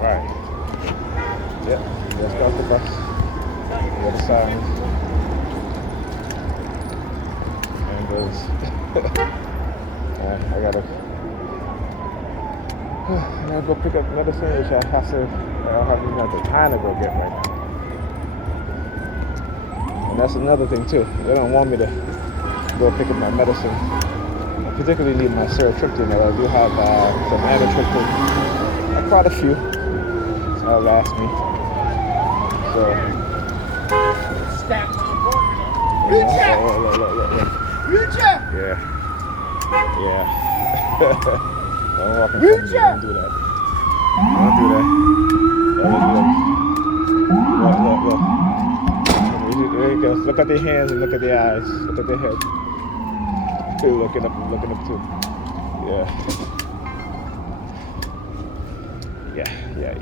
Right. Yep. Just got the bus. The other side. And there's I gotta go pick up medicine, which I don't have even the time to go get right now. And that's another thing too. They don't want me to go pick up my medicine. I particularly need my serotriptine. I do have some amitriptyline. Quite a few. That'll last me. So. Look. Yeah. Yeah. Don't walk in front of me. Don't do that. Don't do that. Look. There he goes. Look at their hands and look at their eyes. Look at their head. Looking up too. Yeah. Yeah.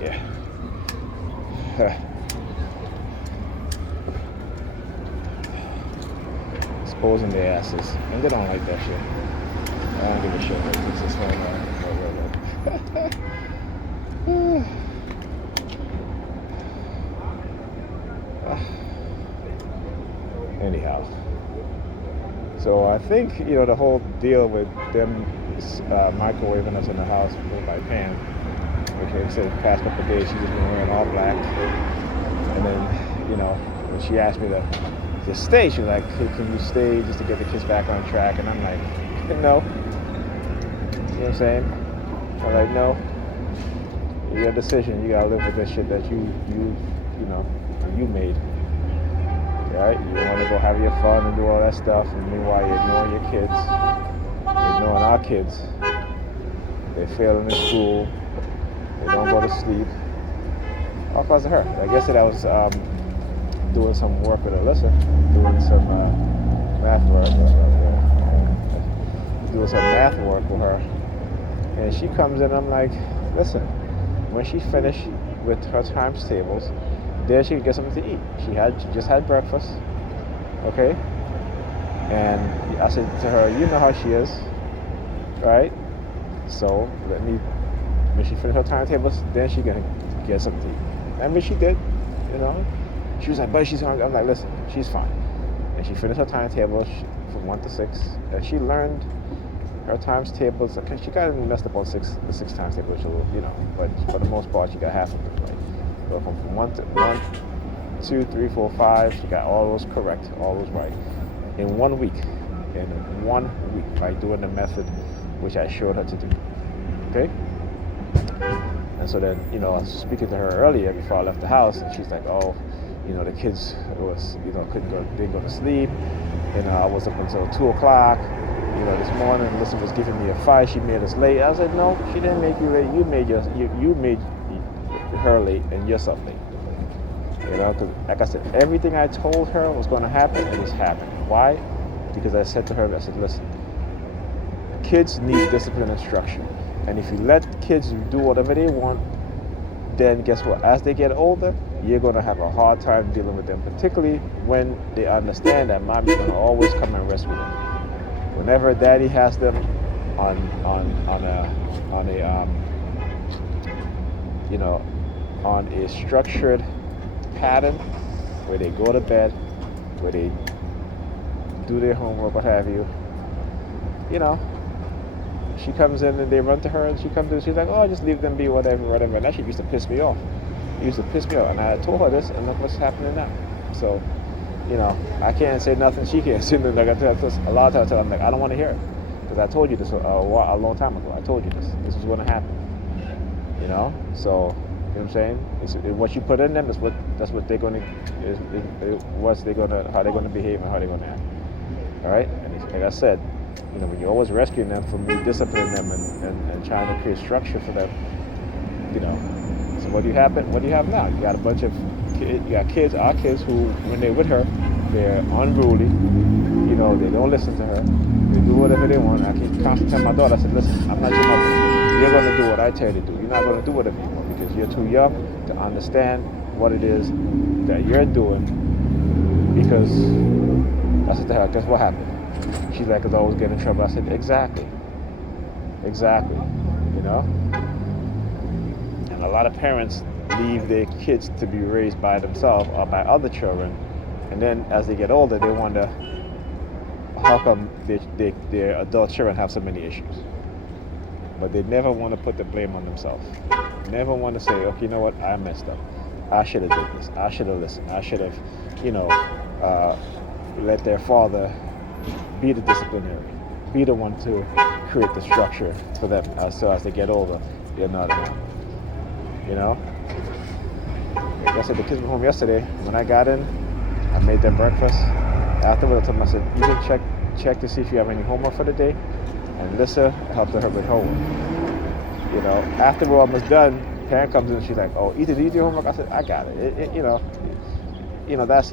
Exposing their asses. And they don't like that shit. I don't give a shit. It's just going on. Anyhow. So I think, the whole deal with them microwaving us in the house with my pan. Okay, so the past couple of days she's just been wearing all black. And then, when she asked me to stay, she was like, hey, can you stay just to get the kids back on track? And I'm like, no. You know what I'm saying? I'm like, no. Your decision. You gotta live with this shit that you made. Right? You want to go have your fun and do all that stuff, and meanwhile you're ignoring your kids. You're ignoring our kids. They fail in school. They don't go to sleep. All because of her. Like yesterday I was doing some work with Alyssa, doing some math work. Doing some math work with her. And she comes in, I'm like, listen, when she finished with her times tables, then she could get something to eat. She just had breakfast, okay? And I said to her, you know how she is, right? So when she finished her timetables, then she can get something to eat. I mean, she did, She was like, but she's hungry. I'm like, listen, she's fine. And she finished her timetable from 1 to 6, and she learned her times tables. Okay, she got messed up on the 6 times table, but for the most part, she got half of it right. So from 1 to 1, 2, 3, 4, 5, she got all those correct, all those right. In 1 week, by doing the method which I showed her to do. Okay? And so then, I was speaking to her earlier before I left the house, and she's like, oh, the kids didn't go to sleep, and I was up until 2 o'clock, this morning. Alyssa was giving me a fight. She made us late. I said, no, she didn't make you late. You made her late and yourself late. Because like I said, everything I told her was going to happen, and it's happened. Why? Because I said to her, listen, kids need discipline and structure. And if you let kids do whatever they want, then guess what? As they get older, you're going to have a hard time dealing with them, particularly when they understand that mommy's going to always come and rescue them. Whenever daddy has them on a structured pattern where they go to bed, where they do their homework, what have you, she comes in and they run to her, and she's like, oh, just leave them be, whatever. And that shit used to piss me off. And I told her this, and look what's happening now. So, I can't say nothing, she can't say nothing. Like I tell her, a lot of times I'm like, I don't want to hear it, because I told you this a long time ago. I told you this was going to happen. So, you know what I'm saying? What you put in them that's what they're going to, how they're going to behave and how they're going to act. All right? And like I said, when you're always rescuing them from me disciplining them and trying to create structure for them, so what do you have now? You got a bunch of kids, our kids who, when they're with her, they're unruly, they don't listen to her, they do whatever they want. I keep constantly telling my daughter, I said, listen, I'm not your mother. You're going to do what I tell you to do. You're not going to do whatever you want, because you're too young to understand what it is that you're doing. Because I said to her, guess what happened? She's like, because I always get in trouble. I said, exactly. And a a lot of parents leave their kids to be raised by themselves or by other children, and then as they get older, they wonder how come their adult children have so many issues. But they never want to put the blame on themselves. Never want to say, okay, you know what, I messed up. I should have did this. I should have listened. I should have, let their father be the disciplinary, be the one to create the structure for them. So as they get older, they're not around. Like I said, the kids were home yesterday. When I got in, I made them breakfast. Afterwards, I told them, I said, you can check to see if you have any homework for the day. And Lisa helped her with homework. After we're almost done, parent comes in and she's like, "Oh, Ethan, did you do homework?" I said, "I got it."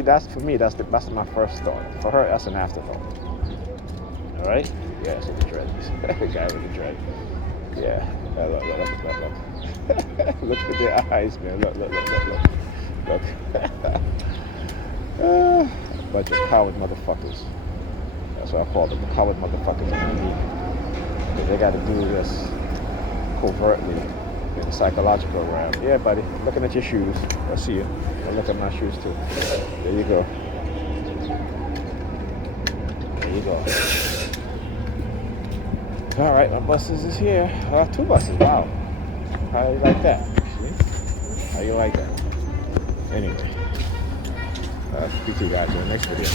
That's for me. That's my first thought. For her, that's an afterthought. All right? Yeah, so the dreads. The guy with the dread. Yeah. Look. Look at their eyes, man. Look. Bunch of coward motherfuckers. That's what I call them, the coward motherfuckers underneath. They got to do this covertly in a psychological realm. Yeah, buddy. Looking at your shoes. I see you. I look at my shoes too. There you go. All right, my buses is here. 2 buses. Wow. How you like that? See? How you like that? Anyway, speak to you guys in the next video.